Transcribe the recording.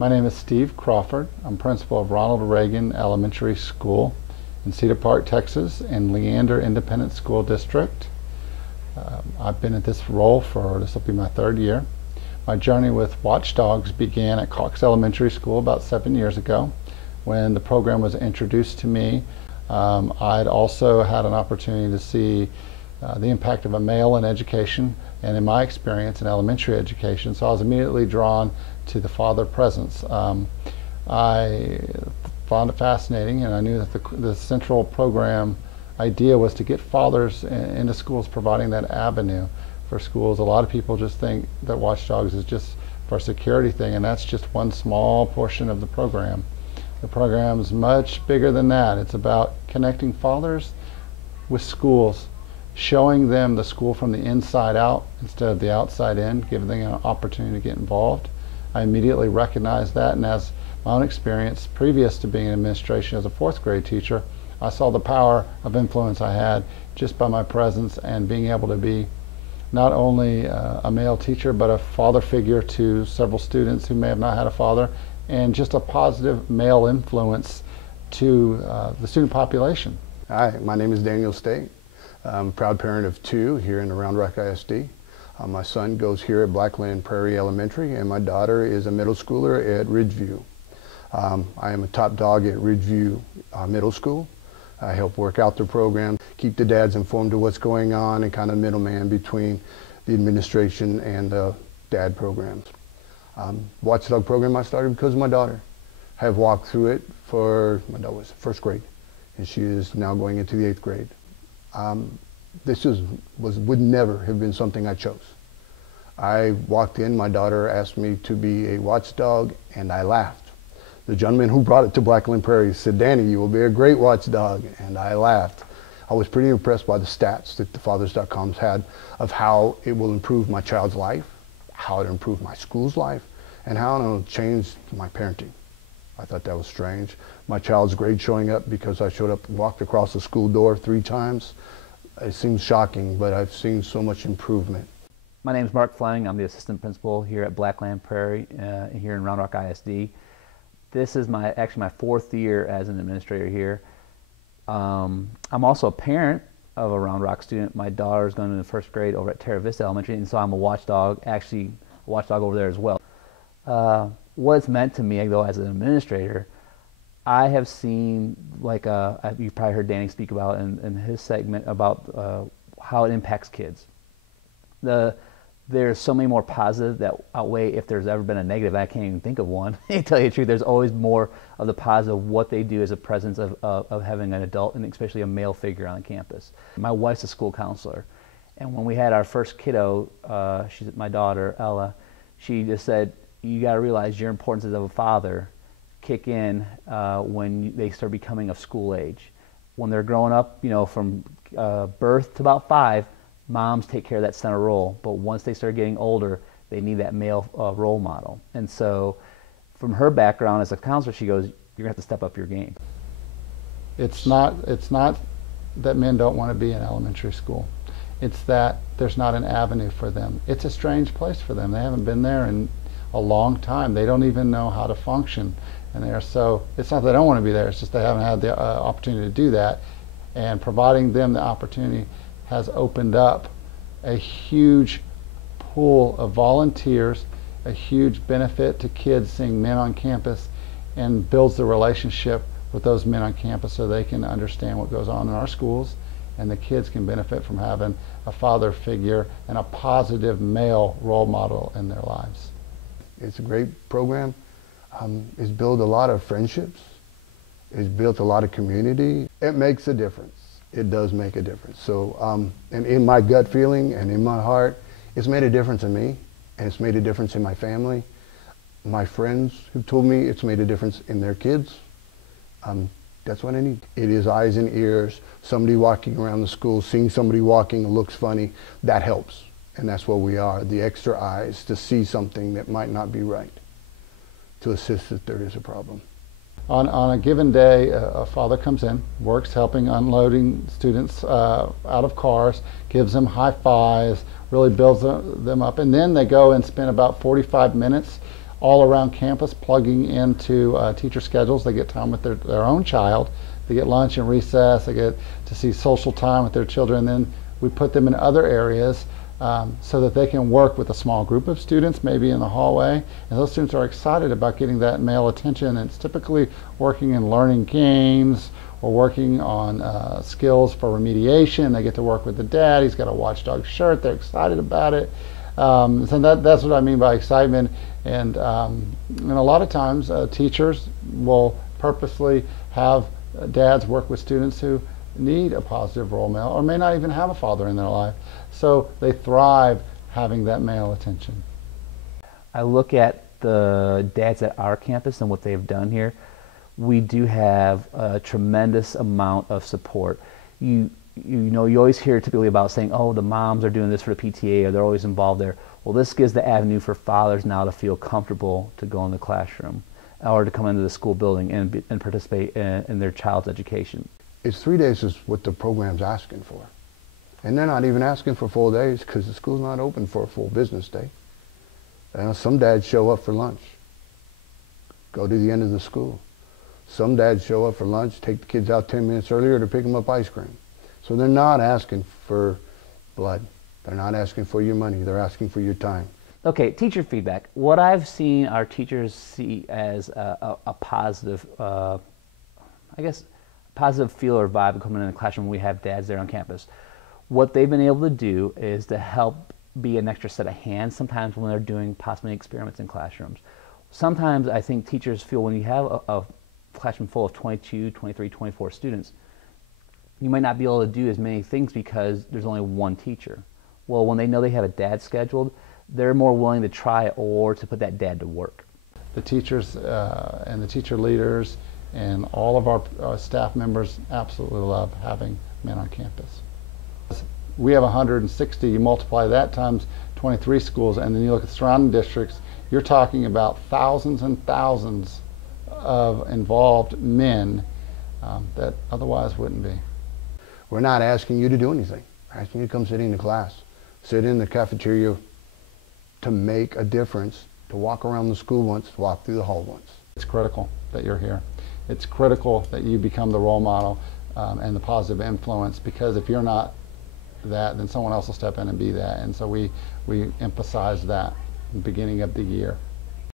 My name is Steve Crawford. I'm principal of Ronald Reagan Elementary School in Cedar Park, Texas, in Leander Independent School District. I've been at this role for, this will be my third year. My journey with Watchdogs began at Cox Elementary School about 7 years ago when the program was introduced to me. I'd also had an opportunity to see the impact of a male in education and in my experience in elementary education, so I was immediately drawn to the father presence. I found it fascinating, and I knew that the central program idea was to get fathers into schools, providing that avenue for schools. A lot of people just think that Watchdogs is just for a security thing, and that's just one small portion of the program. The program is much bigger than that. It's about connecting fathers with schools, showing them the school from the inside out instead of the outside in, giving them an opportunity to get involved. I immediately recognized that, and as my own experience previous to being in administration as a fourth grade teacher, I saw the power of influence I had just by my presence and being able to be not only a male teacher but a father figure to several students who may have not had a father, and just a positive male influence to the student population. Hi, my name is Daniel State. I'm a proud parent of two here in Round Rock ISD. My son goes here at Blackland Prairie Elementary, and my daughter is a middle schooler at Ridgeview. I am a top dog at Ridgeview Middle School. I help work out the program, keep the dads informed of what's going on, and kind of middleman between the administration and the dad programs. Watchdog program I started because of my daughter. I have walked through it for, my daughter was first grade, and she is now going into the 8th grade. This would never have been something I chose. I walked in, my daughter asked me to be a watchdog, and I laughed. The gentleman who brought it to Blackland Prairie said, "Danny, you will be a great watchdog," and I laughed. I was pretty impressed by the stats that the fathers.coms had of how it will improve my child's life, how it improved my school's life, and how it'll change my parenting. I thought that was strange. My child's grade showing up because I showed up and walked across the school door 3 times. It seems shocking, but I've seen so much improvement. My name is Mark Fleming. I'm the assistant principal here at Blackland Prairie here in Round Rock ISD. This is actually my 4th year as an administrator here. I'm also a parent of a Round Rock student. My daughter's going into 1st grade over at Terra Vista Elementary, and so I'm a watchdog, actually a watchdog over there as well. What it's meant to me, though, as an administrator, I have seen, like you've probably heard Danny speak about in his segment about how it impacts kids. There's so many more positives that outweigh if there's ever been a negative. I can't even think of one. To tell you the truth, there's always more of the positive what they do as a presence of having an adult, and especially a male figure on campus. My wife's a school counselor, and when we had our first kiddo, she's my daughter, Ella, she just said, "You got to realize your importance as a father kick in when they start becoming of school age. When they're growing up, you know, from birth to about 5, moms take care of that center role, but once they start getting older, they need that male role model." And so from her background as a counselor, she goes, "You're gonna have to step up your game." It's not that men don't want to be in elementary school. It's that there's not an avenue for them. It's a strange place for them. They haven't been there in a long time. They don't even know how to function in there. So it's not that they don't want to be there, it's just they haven't had the opportunity to do that. And providing them the opportunity has opened up a huge pool of volunteers, a huge benefit to kids seeing men on campus, and builds the relationship with those men on campus so they can understand what goes on in our schools, and the kids can benefit from having a father figure and a positive male role model in their lives. It's a great program. It's built a lot of friendships. It's built a lot of community. It makes a difference. It does make a difference. So, and in my gut feeling and in my heart, it's made a difference in me, and it's made a difference in my family. My friends who've told me it's made a difference in their kids. That's what I need. It is eyes and ears, somebody walking around the school, seeing somebody walking looks funny, that helps. And that's what we are, the extra eyes to see something that might not be right, to assist if there is a problem. On a given day, a father comes in, works helping unloading students out of cars, gives them high fives, really builds them up, and then they go and spend about 45 minutes all around campus, plugging into teacher schedules. They get time with their own child. They get lunch and recess. They get to see social time with their children. And then we put them in other areas so that they can work with a small group of students, maybe in the hallway. And those students are excited about getting that male attention. And it's typically working in learning games or working on skills for remediation. They get to work with the dad. He's got a watchdog shirt. They're excited about it. So that's what I mean by excitement. And a lot of times teachers will purposely have dads work with students who need a positive role model or may not even have a father in their life. So they thrive having that male attention. I look at the dads at our campus and what they've done here. We do have a tremendous amount of support. You always hear typically about saying, oh, the moms are doing this for the PTA or they're always involved there. Well, this gives the avenue for fathers now to feel comfortable to go in the classroom or to come into the school building and participate in their child's education. It's 3 days is what the program's asking for. And they're not even asking for full days because the school's not open for a full business day. Some dads show up for lunch, go to the end of the school. Some dads show up for lunch, take the kids out 10 minutes earlier to pick them up ice cream. So they're not asking for blood. They're not asking for your money. They're asking for your time. Okay, teacher feedback. What I've seen our teachers see as a positive, I guess, positive feel or vibe coming in the classroom when we have dads there on campus. What they've been able to do is to help be an extra set of hands sometimes when they're doing possibly experiments in classrooms. Sometimes I think teachers feel when you have a classroom full of 22, 23, 24 students, you might not be able to do as many things because there's only one teacher. Well, when they know they have a dad scheduled, they're more willing to try or to put that dad to work. The teachers and the teacher leaders and all of our staff members absolutely love having men on campus. We have 160, you multiply that times 23 schools, and then you look at surrounding districts, you're talking about thousands and thousands of involved men that otherwise wouldn't be. We're not asking you to do anything. We're asking you to come sit in the class, sit in the cafeteria to make a difference, to walk around the school once, walk through the hall once. It's critical that you're here. It's critical that you become the role model and the positive influence, because if you're not that, then someone else will step in and be that. And so we emphasize that in the beginning of the year.